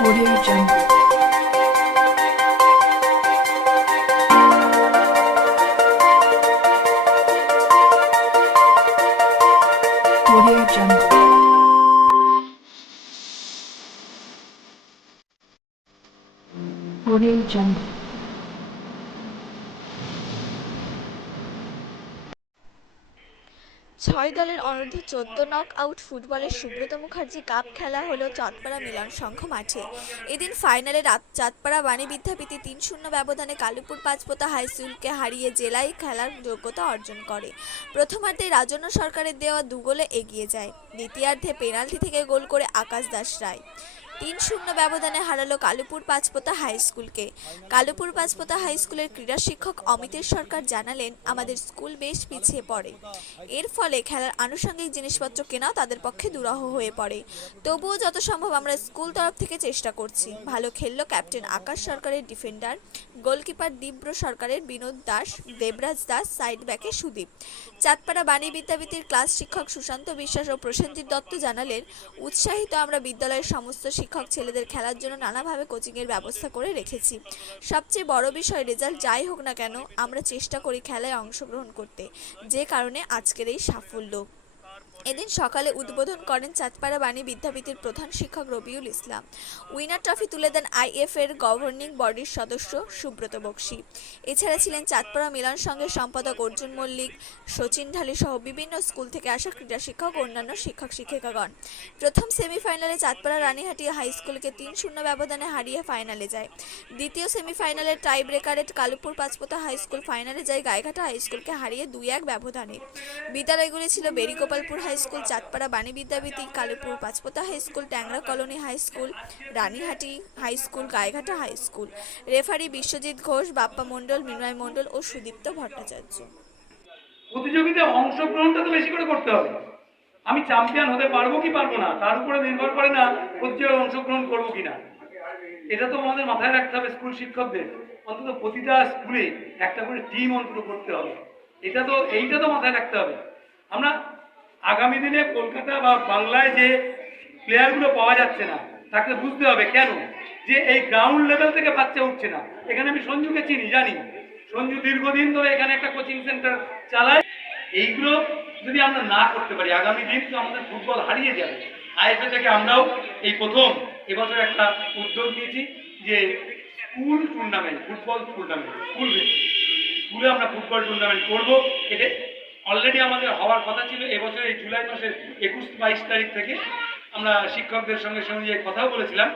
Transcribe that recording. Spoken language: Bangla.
Audio Jungle. Audio Jungle. Audio Jungle. ছয় দলের অনূর্ধ্ব 14 নক আউট ফুটবলের সুব্রত মুখার্জি কাপ খেলা হলো চাঁদপাড়া মিলন সংঘ মাঠে। এদিন ফাইনালে চাঁদপাড়া বাণী বিদ্যাপীঠে ৩-০ ব্যবধানে কালীপুর পাঁচপোতা হাই স্কুলকে হারিয়ে জেলায় খেলার যোগ্যতা অর্জন করে। প্রথমার্ধে রাজন্য সরকারের দেওয়া 2 গোলে এগিয়ে যায়। দ্বিতীয়ার্ধে পেনাল্টি থেকে গোল করে আকাশ দাস রায় ৩-০ ব্যবধানে হারালো কালীপুর পাঁচপোতা হাই স্কুলকে। কালীপুর পাঁচপোতা হাই স্কুলের ক্রীড়া শিক্ষক অমিতেশ সরকার জানালেন, আমাদের স্কুল বেশ পিছিয়ে পড়ে। এর ফলে খেলার আনুষঙ্গিক জিনিসপত্র কেনাও তাদের পক্ষে দুরূহ হয়ে পড়ে। তবুও যত সম্ভব আমরা স্কুল তরফ থেকে চেষ্টা করছি। ভালো খেললো ক্যাপ্টেন আকাশ সরকারের ডিফেন্ডার, গোলকিপার দিব্র সরকারের, বিনোদ দাস, দেবরাজ দাস, সাইড ব্যাকে সুদীপ। চাঁদপাড়া বাণী বিদ্যাপীঠের ক্লাস শিক্ষক সুশান্ত বিশ্বাস ও প্রসেনজিৎ দত্ত জানালেন, উৎসাহিত আমরা বিদ্যালয়ের সমস্ত শিক্ষক ছেলেদের খেলার জন্য নানাভাবে কোচিংয়ের ব্যবস্থা করে রেখেছি। সবচেয়ে বড় বিষয়, রেজাল্ট যাই হোক না কেন আমরা চেষ্টা করি খেলায় অংশগ্রহণ করতে, যে কারণে আজকের এই সাফল্য। এদিন সকালে উদ্বোধন করেন চাঁদপাড়া বাণী বিদ্যাপীঠের প্রধান শিক্ষক রবিউল ইসলাম। উইনার ট্রফি তুলে দেন আইএফ এর গভর্নিং বডির সদস্য সুব্রত বক্সী। এছাড়া ছিলেন চাঁদপাড়া মিলন সংঘের সম্পাদক অর্জুন মল্লিক, সচিন ঢালি সহ বিভিন্ন স্কুল থেকে আসা ক্রীড়া শিক্ষক ও অন্যান্য শিক্ষক শিক্ষিকাগণ। প্রথম সেমিফাইনালে চাঁদপাড়া রানীহাটি হাই স্কুলকে ৩-০ ব্যবধানে হারিয়ে ফাইনালে যায়। দ্বিতীয় সেমিফাইনালের টাই ব্রেকারে কালীপুর পাঁচপোতা হাই স্কুল ফাইনালে যায় গাইঘাটা হাই স্কুলকে হারিয়ে 2-1 ব্যবধানে। বিদ্যালয়গুলি ছিল বেরিগোপালপুর high school, Chandpara Bani Vidyapith, Kalipur Panchpota high school, Tangra colony high school, Ranihati high school, Gaighata high school. Referee Biswajit Ghosh, Bappa Mondal, Mrinmoy Mondal ও সুদীপ্ত ভট্টাচার্য। প্রতিযোগিতায় অংশগ্রহণটা তো বেশি করে করতে হবে। আমি চ্যাম্পিয়ন হতে পারবো কি পারবো না তার উপরে নির্ভর করে না প্রতিযোগিতায় অংশগ্রহণ করবো কিনা। এটা তো আমাদের মাথায় রাখতে হবে স্কুল শিক্ষকদের, অন্তত প্রতিটা স্কুলে একটা করে টিম অন্তত করতে হবে। এইটা তো মাথায় রাখতে হবে। আমরা আগামী দিনে কলকাতা বা বাংলায় যে প্লেয়ারগুলো পাওয়া যাচ্ছে না, তাকে বুঝতে হবে কেন যে এই গ্রাউন্ড লেভেল থেকে বাচ্চা উঠছে না। এখানে আমি সঞ্জুকে চিনি, জানি সঞ্জু দীর্ঘদিন ধরে এখানে একটা কোচিং সেন্টার চালায়। এইগুলো যদি আমরা না করতে পারি, আগামী দিন তো আমাদের ফুটবল হারিয়ে যাবে। আইএফএ থেকে আমরাও এই প্রথম এবছর একটা উদ্যোগ নিয়েছি যে স্কুল টুর্নামেন্ট, ফুটবল টুর্নামেন্ট, স্কুলে আমরা ফুটবল টুর্নামেন্ট করবো। এটা অলরেডি আমাদের হওয়ার কথা ছিল এবছর এই জুলাই মাসের 21-22 তারিখ থেকে। আমরা শিক্ষকদের সঙ্গে কথাও বলেছিলাম।